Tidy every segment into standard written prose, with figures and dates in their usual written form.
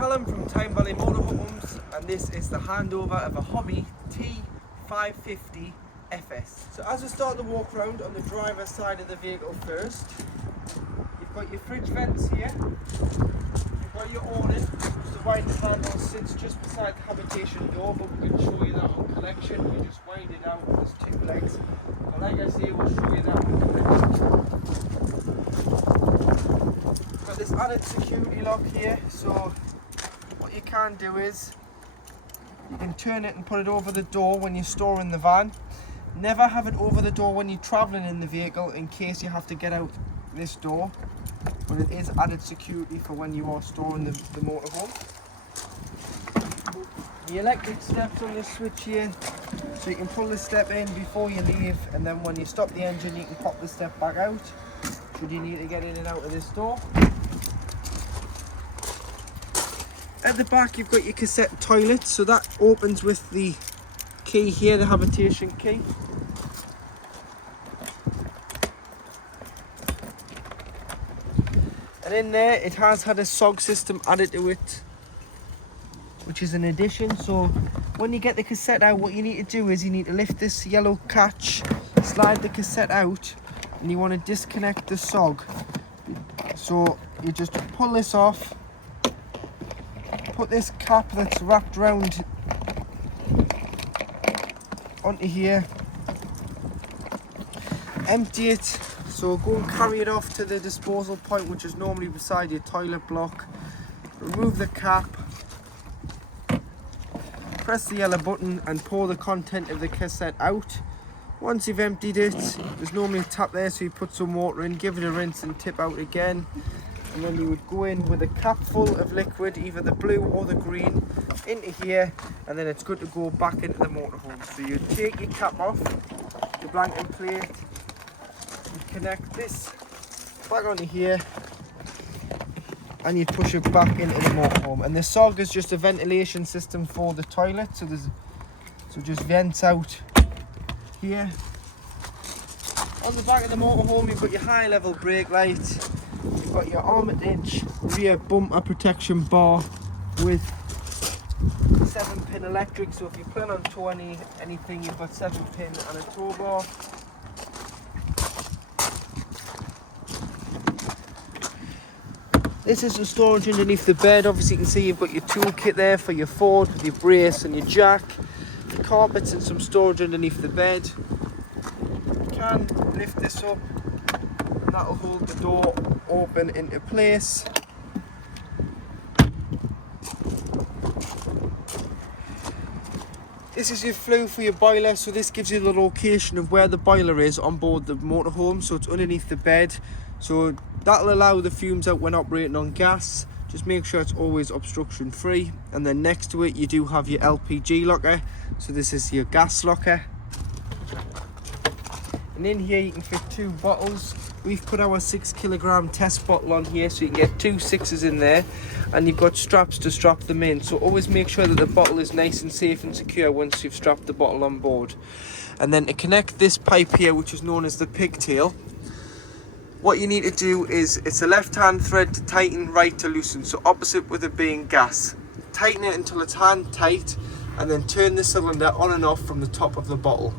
Callum from Tyne Valley Motorhomes, and this is the handover of a Hobby T-550FS. So as we start the walk around on the driver's side of the vehicle first, you've got your fridge vents here, you've got your awning, the wind handle sits just beside the habitation door, but we can show you that on collection. You just wind it out, there's two legs, but like I say, we'll show you that on collection. Got this added security lock here, so what you can do is you can turn it and put it over the door when you're storing the van. Never have it over the door when you're travelling in the vehicle in case you have to get out this door, but it is added security for when you are storing the motorhome. The electric steps on this switch here, so you can pull the step in before you leave, and then when you stop the engine you can pop the step back out should you need to get in and out of this door. At the back you've got your cassette toilet, so that opens with the key here, the habitation key. And in there it has had a SOG system added to it, which is an addition. So when you get the cassette out, what you need to do is you need to lift this yellow catch, slide the cassette out, and you want to disconnect the SOG. So you just pull this off, put this cap that's wrapped around onto here, empty it, so go and carry it off to the disposal point, which is normally beside your toilet block. Remove the cap, press the yellow button and pour the content of the cassette out. Once you've emptied it, there's normally a tap there, so you put some water in, give it a rinse and tip out again. And then you would go in with a cap full of liquid, either the blue or the green, into here, and then it's good to go back into the motorhome. So you take your cap off, your blanket plate, you connect this back onto here, and you push it back into the motorhome. And the SOG is just a ventilation system for the toilet, so just vents out here. On the back of the motorhome you've got your high level brake light, you've got your armoured inch rear bumper protection bar with 7-pin electric, so if you plan on towing anything you've got 7-pin and a tow bar. This is the storage underneath the bed. Obviously you can see you've got your toolkit there for your Ford with your brace and your jack, the carpets and some storage underneath the bed. You can lift this up and that'll hold the door open into place. This is your flue for your boiler, so this gives you the location of where the boiler is on board the motorhome, so it's underneath the bed. So that'll allow the fumes out when operating on gas. Just make sure it's always obstruction free. And then next to it you do have your LPG locker, so this is your gas locker. And in here you can fit 2 bottles. We've put our 6 kilogram test bottle on here, so you can get 2 6s in there, and you've got straps to strap them in. So always make sure that the bottle is nice and safe and secure once you've strapped the bottle on board. And then to connect this pipe here, which is known as the pigtail, what you need to do is, it's a left hand thread to tighten, right to loosen, so opposite with it being gas. Tighten it until it's hand tight, and then turn the cylinder on and off from the top of the bottle.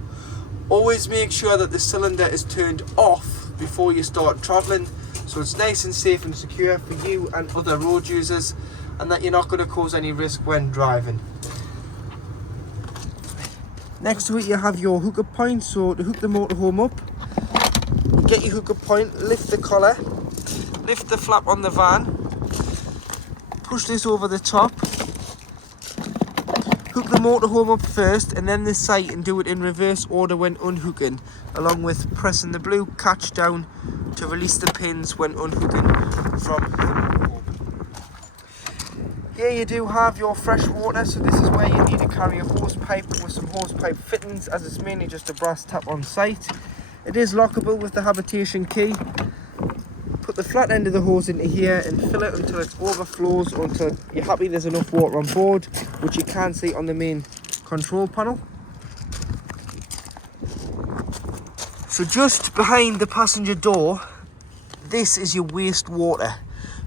Always make sure that the cylinder is turned off before you start travelling, so it's nice and safe and secure for you and other road users, and that you're not going to cause any risk when driving. Next to it you have your hookup point, so to hook the motorhome up, you get your hookup point, lift the collar, lift the flap on the van, push this over the top, hook the motorhome up first and then the sight, and do it in reverse order when unhooking, along with pressing the blue catch down to release the pins when unhooking from the motorhome. Here you do have your fresh water, so this is where you need to carry a hose pipe with some hose pipe fittings, as it's mainly just a brass tap on site. It is lockable with the habitation key. Put the flat end of the hose into here and fill it until it overflows, or until you're happy there's enough water on board, which you can see on the main control panel. So just behind the passenger door, this is your wastewater.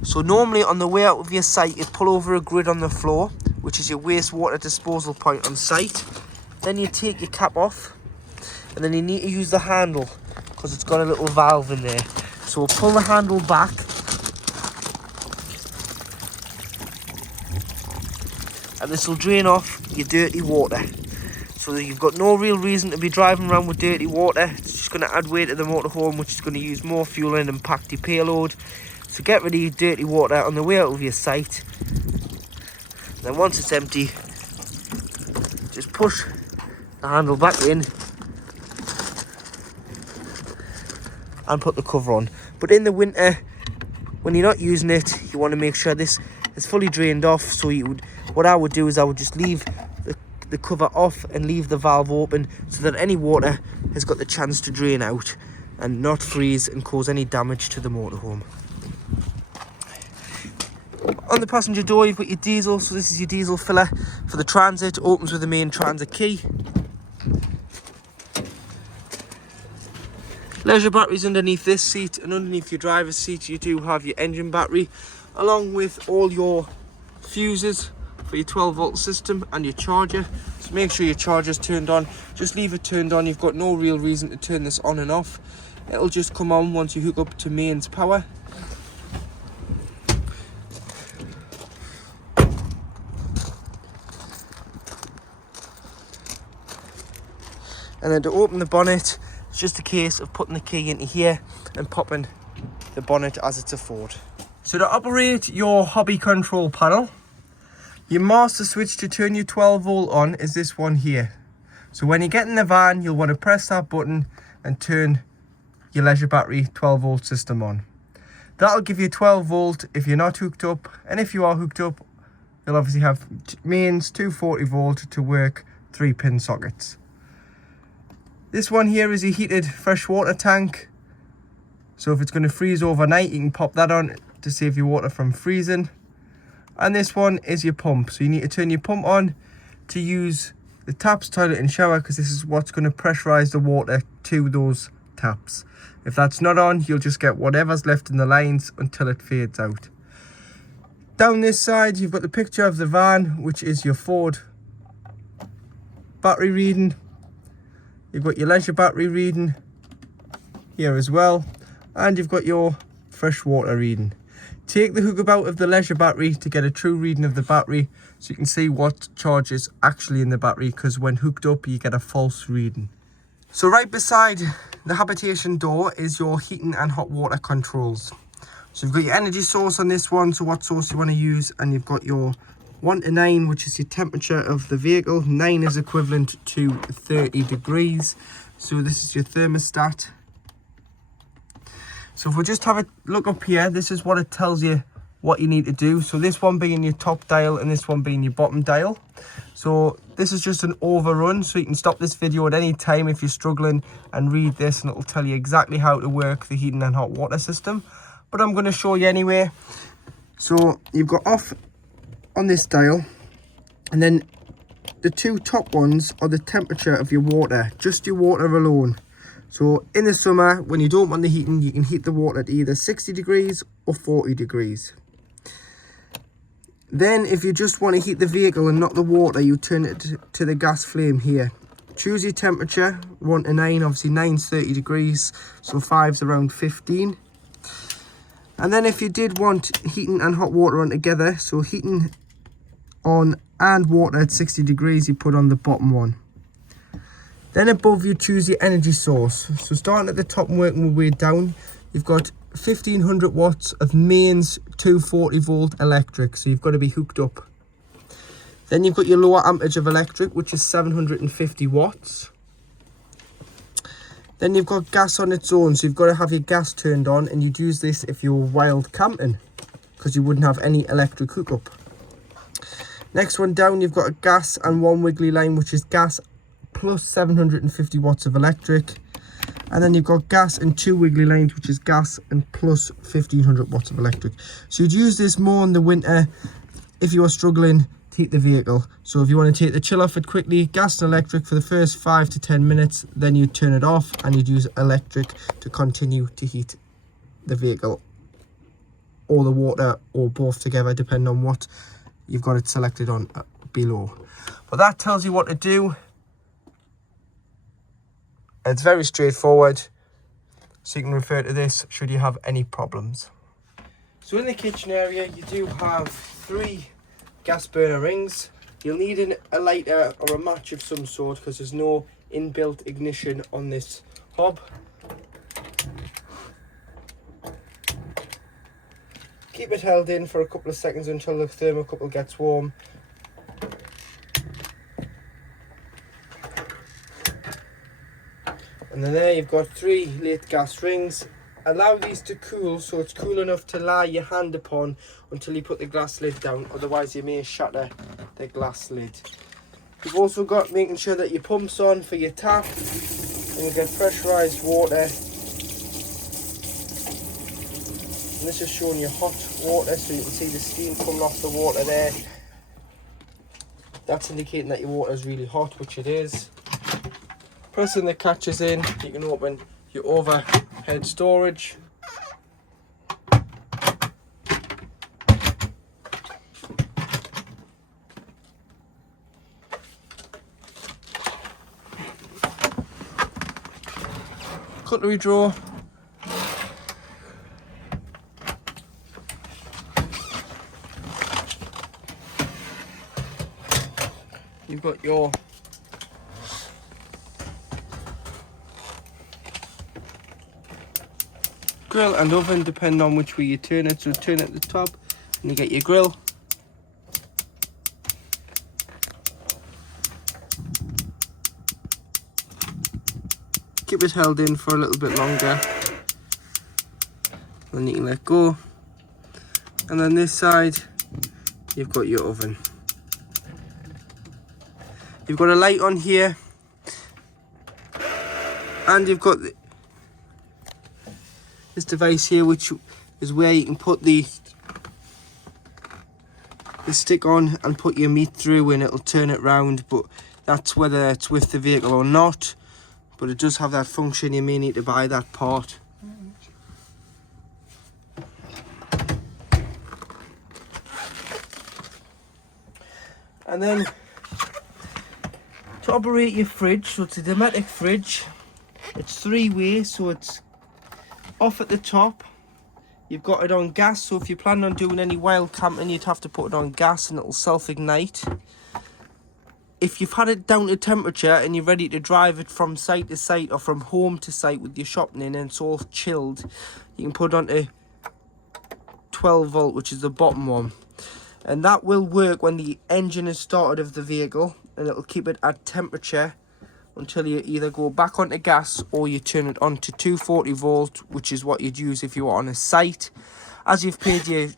So normally on the way out of your site, you pull over a grid on the floor, which is your wastewater disposal point on site. Then you take your cap off, and then you need to use the handle because it's got a little valve in there. So we'll pull the handle back, and this will drain off your dirty water. So that you've got no real reason to be driving around with dirty water. It's just going to add weight to the motorhome, which is going to use more fuel and impact your payload. So get rid of your dirty water on the way out of your site. Then once it's empty, just push the handle back in and put the cover on. But in the winter, when you're not using it, you want to make sure this is fully drained off. So what I would do is I would just leave the cover off and leave the valve open so that any water has got the chance to drain out and not freeze and cause any damage to the motorhome. On the passenger door, you've got your diesel. So this is your diesel filler for the Transit. Opens with the main Transit key. Leisure batteries underneath this seat, and underneath your driver's seat you do have your engine battery, along with all your fuses for your 12-volt system and your charger. So make sure your charger's turned on. Just leave it turned on. You've got no real reason to turn this on and off. It'll just come on once you hook up to mains power. And then to open the bonnet, it's just a case of putting the key into here and popping the bonnet as it's a Ford. So to operate your hobby control panel, your master switch to turn your 12-volt on is this one here. So when you get in the van, you'll want to press that button and turn your leisure battery 12-volt system on. That'll give you 12-volt if you're not hooked up, and if you are hooked up, you'll obviously have mains 240-volt to work 3-pin sockets. This one here is a heated fresh water tank. So if it's going to freeze overnight, you can pop that on to save your water from freezing. And this one is your pump. So you need to turn your pump on to use the taps, toilet and shower, because this is what's going to pressurize the water to those taps. If that's not on, you'll just get whatever's left in the lines until it fades out. Down this side, you've got the picture of the van, which is your Ford battery reading. You've got your leisure battery reading here as well, and you've got your fresh water reading. Take the hookup out of the leisure battery to get a true reading of the battery, so you can see what charge is actually in the battery, because when hooked up you get a false reading. So right beside the habitation door is your heating and hot water controls. So you've got your energy source on this one, so what source you want to use, and you've got your 1 to 9, which is your temperature of the vehicle. 9 is equivalent to 30 degrees. So this is your thermostat. So if we just have a look up here, this is what it tells you what you need to do. So this one being your top dial and this one being your bottom dial. So this is just an overrun, so you can stop this video at any time if you're struggling and read this, and it'll tell you exactly how to work the heating and hot water system. But I'm going to show you anyway. So you've got off on this dial, and then the two top ones are the temperature of your water, just your water alone. So in the summer, when you don't want the heating, you can heat the water at either 60 degrees or 40 degrees. Then if you just want to heat the vehicle and not the water, you turn it to the gas flame here. Choose your temperature, 1 to 9, obviously 9's 30 degrees, so 5's around 15. And then if you did want heating and hot water on together, so heating on and water at 60 degrees, you put on the bottom one. Then above you choose your energy source. So starting at the top and working my way down, you've got 1500 watts of mains 240-volt electric, so you've got to be hooked up. Then you've got your lower amperage of electric, which is 750 watts. Then you've got gas on its own, so you've got to have your gas turned on, and you'd use this if you were wild camping, because you wouldn't have any electric hookup. Next one down, you've got a gas and one wiggly line, which is gas plus 750 watts of electric. And then you've got gas and 2 wiggly lines, which is gas and plus 1500 watts of electric. So you'd use this more in the winter if you are struggling to heat the vehicle. So if you want to take the chill off it quickly, gas and electric for the first 5 to 10 minutes, then you'd turn it off and you'd use electric to continue to heat the vehicle. or the water or both together, depending on what you've got it selected on below. But that tells you what to do. It's very straightforward, so you can refer to this should you have any problems. So in the kitchen area, you do have 3 gas burner rings. You'll need a lighter or a match of some sort because there's no inbuilt ignition on this hob. Keep it held in for a couple of seconds until the thermocouple gets warm. And then there you've got 3 late gas rings. Allow these to cool so it's cool enough to lie your hand upon until you put the glass lid down, otherwise you may shatter the glass lid. You've also got making sure that your pump's on for your tap and you get pressurised water. And this is showing you hot water, so you can see the steam coming off the water there. That's indicating that your water is really hot, which it is. Pressing the catches in, you can open your overhead storage. Cutlery drawer. You've got your grill and oven, depending on which way you turn it. So turn it at the top and you get your grill. Keep it held in for a little bit longer, then you can let go. And then this side you've got your oven. You've got a light on here, and you've got this device here, which is where you can put the stick on and put your meat through, and it'll turn it round. But that's whether it's with the vehicle or not, but it does have that function. You may need to buy that part. And then to operate your fridge, so it's a Dometic fridge. It's 3-way, so it's off at the top. You've got it on gas, so if you're planning on doing any wild camping, you'd have to put it on gas and it'll self-ignite. If you've had it down to temperature and you're ready to drive it from site to site or from home to site with your shopping in and it's all chilled, you can put it onto 12 volt, which is the bottom one. And that will work when the engine is started of the vehicle, and it'll keep it at temperature until you either go back onto gas or you turn it on to 240 volt, which is what you'd use if you were on a site. As you've paid your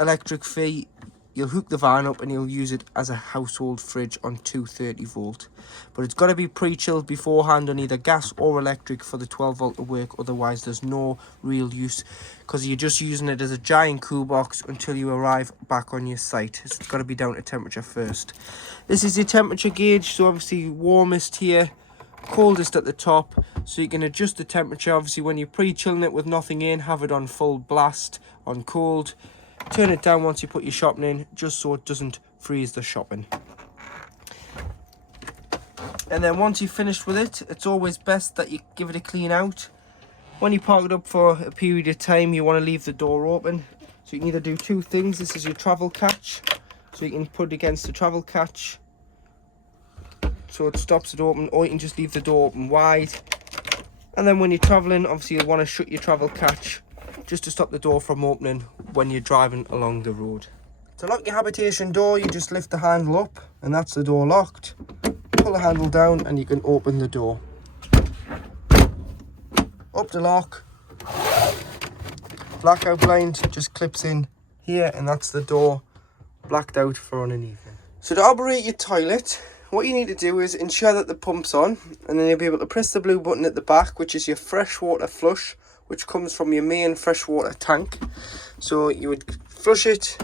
electric fee, you'll hook the van up and you'll use it as a household fridge on 230 volt. But it's got to be pre-chilled beforehand on either gas or electric for the 12 volt to work, otherwise there's no real use, because you're just using it as a giant cool box until you arrive back on your site. So it's got to be down to temperature first. This is your temperature gauge, so obviously warmest here, coldest at the top, so you can adjust the temperature. Obviously when you're pre-chilling it with nothing in, have it on full blast on cold. Turn it down once you put your shopping in, just so it doesn't freeze the shopping. And then once you've finished with it, it's always best that you give it a clean out. When you park it up for a period of time, you want to leave the door open. So you can either do 2 things. This is your travel catch, so you can put it against the travel catch so it stops it open, or you can just leave the door open wide. And then when you're traveling, obviously you'll want to shut your travel catch just to stop the door from opening when you're driving along the road. To lock your habitation door, you just lift the handle up and that's the door locked. Pull the handle down and you can open the door. Up the lock. Blackout blind just clips in here, and that's the door blacked out for on an evening. So to operate your toilet, what you need to do is ensure that the pump's on, and then you'll be able to press the blue button at the back, which is your freshwater flush, which comes from your main freshwater tank. So you would flush it,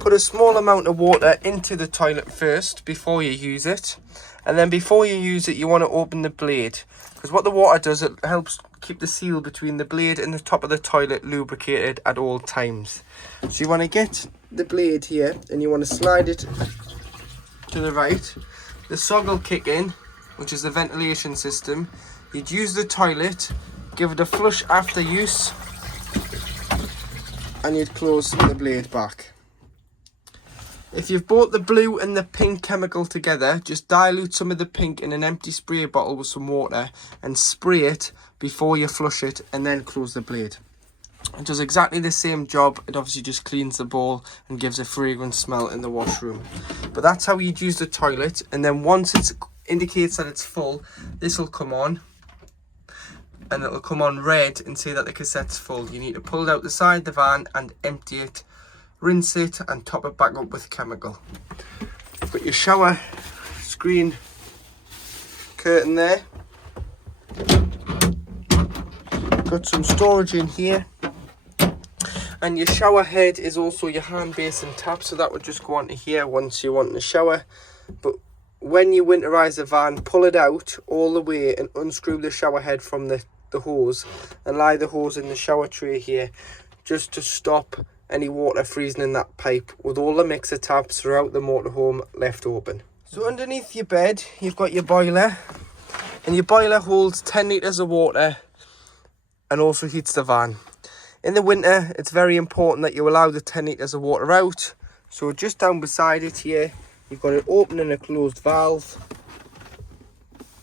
put a small amount of water into the toilet first before you use it, and then before you use it you want to open the blade. Because what the water does, it helps keep the seal between the blade and the top of the toilet lubricated at all times. So you want to get the blade here and you want to slide it to the right. The sog will kick in, which is the ventilation system. You'd use the toilet, give it a flush after use, and you'd close the blade back. If you've bought the blue and the pink chemical together, just dilute some of the pink in an empty spray bottle with some water and spray it before you flush it, and then close the blade. It does exactly the same job. It obviously just cleans the bowl and gives a fragrant smell in the washroom. But that's how you'd use the toilet. And then once it indicates that it's full, this will come on. And it'll come on red and say that the cassette's full. You need to pull it out the side of the van and empty it, rinse it and top it back up with chemical. You've got your shower screen curtain there. Got some storage in here. And your shower head is also your hand basin tap, so that would just go onto here once you want to shower. But when you winterize the van, pull it out all the way and unscrew the shower head from the hose and lie the hose in the shower tray here, just to stop any water freezing in that pipe, with all the mixer taps throughout the motorhome left open. So underneath your bed you've got your boiler, and your boiler holds 10 litres of water and also heats the van. In the winter, it's very important that you allow the 10 litres of water out. So just down beside it here, you've got an open and a closed valve.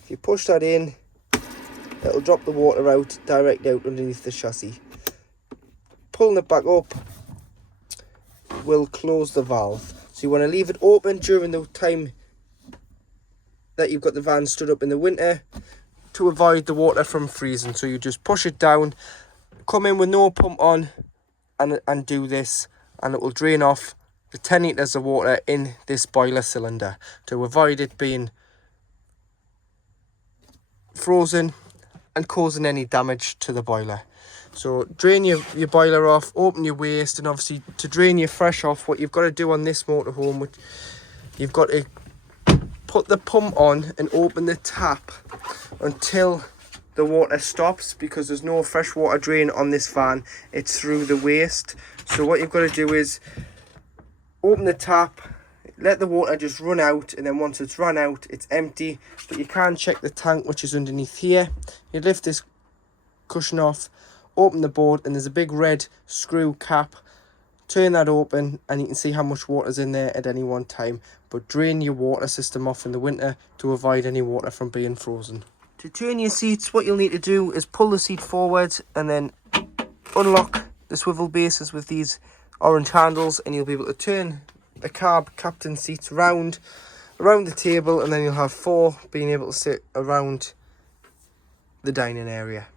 If you push that in, it'll drop the water out, directly out underneath the chassis. Pulling it back up will close the valve. So you want to leave it open during the time that you've got the van stood up in the winter to avoid the water from freezing. So you just push it down, come in with no pump on and do this, and it will drain off the 10 litres of water in this boiler cylinder to avoid it being frozen and causing any damage to the boiler. So drain your boiler off, open your waste, and obviously to drain your fresh off, what you've got to do on this motorhome, which you've got to put the pump on and open the tap until the water stops, because there's no fresh water drain on this van, it's through the waste. So what you've got to do is open the tap, let the water just run out, and then once it's run out, it's empty. But you can check the tank, which is underneath here. You lift this cushion off, open the board, and there's a big red screw cap. Turn that open and you can see how much water's in there at any one time. But drain your water system off in the winter to avoid any water from being frozen. To turn your seats, what you'll need to do is pull the seat forward and then unlock the swivel bases with these orange handles, and you'll be able to turn the captain seats around the table, and then you'll have 4 being able to sit around the dining area.